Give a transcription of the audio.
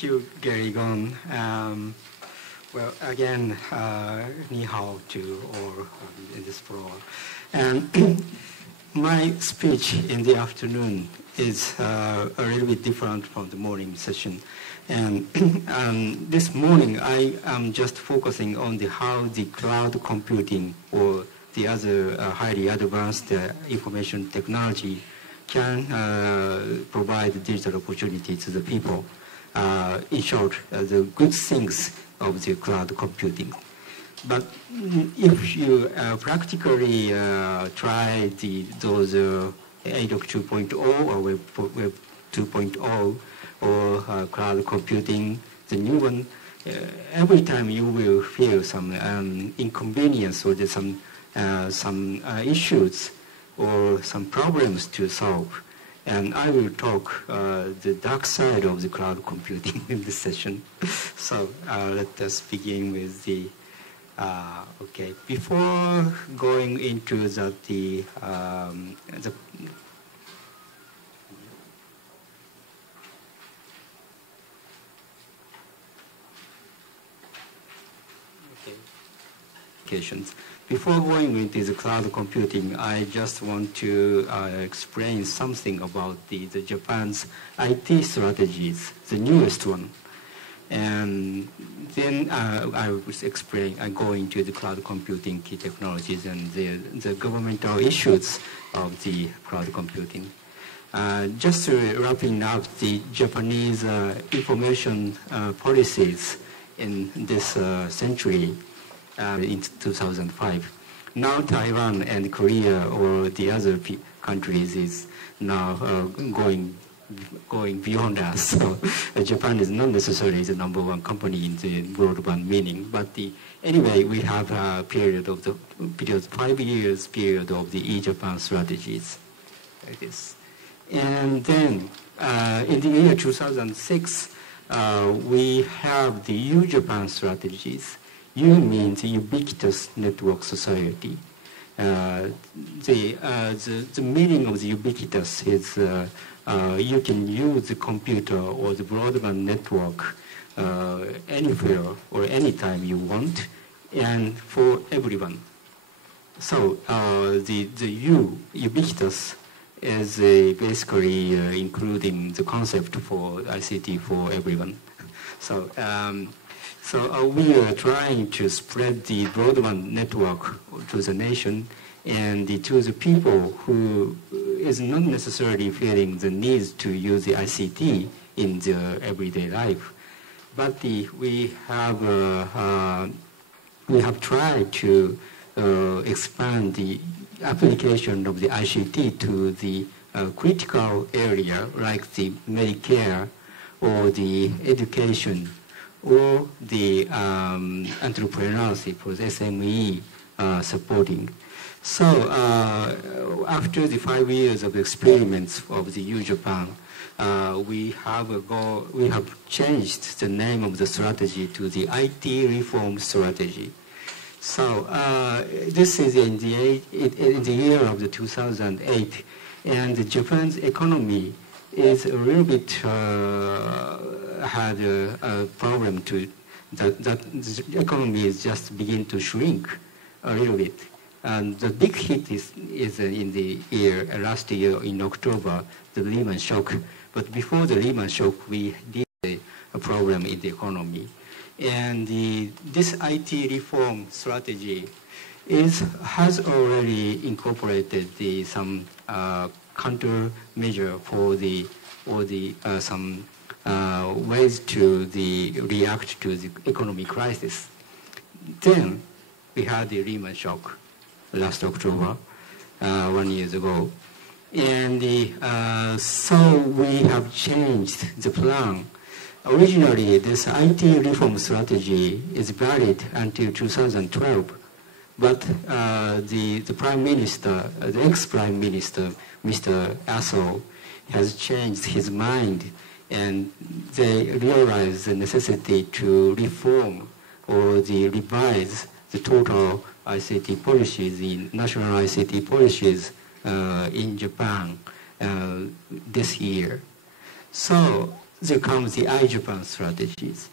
Thank you, Gary Gon. Well, again, ni hao to all in this floor. And my speech in the afternoon is a little bit different from the morning session. And this morning, I am just focusing on how the cloud computing or the other highly advanced information technology can provide digital opportunity to the people. In short, the good things of the cloud computing. But if you practically try those 802.0 or Web 2.0 or cloud computing, the new one, every time you will feel some inconvenience or there's some issues or some problems to solve. And I will talk the dark side of the cloud computing in this session. So let us begin with the, okay, before going into the applications. Before going into the cloud computing, I just want to explain something about the Japan's IT strategies, the newest one. And then I will explain, I go into the cloud computing key technologies and the governmental issues of the cloud computing. Just wrapping up the Japanese information policies in this century, in 2005. Now Taiwan and Korea or the other countries is now going beyond us. So Japan is not necessarily the #1 company in the broadband meaning, but anyway, we have a period of 5 years period of the e-Japan strategies like this. And then in the year 2006, we have the U-Japan strategies. U means ubiquitous network society. The meaning of the ubiquitous is you can use the computer or the broadband network anywhere or anytime you want and for everyone. So the ubiquitous is basically including the concept for ICT for everyone. So So we are trying to spread the broadband network to the nation and to the people who is not necessarily feeling the need to use the ICT in their everyday life. But we have tried to expand the application of the ICT to the critical area like the Medicare or the education or the entrepreneurship for the SME supporting. So after the 5 years of experiments of the U-Japan, we have changed the name of the strategy to the IT reform strategy. So this is in the year of the 2008, and Japan's economy is a little bit had a problem that the economy is just begin to shrink a little bit. And the big hit is in the last year in October, the Lehman shock. But before the Lehman shock, we did a problem in the economy. And this IT reform strategy has already incorporated some countermeasure for some ways to react to the economic crisis. Then we had the Lehman shock last October, 1 year ago. And so we have changed the plan. Originally, this IT reform strategy is valid until 2012. But the Prime Minister, the ex-Prime Minister, Mr. Aso, has changed his mind, and they realized the necessity to reform or revise the total ICT policies, the national ICT policies in Japan this year. So there comes the iJapan strategies.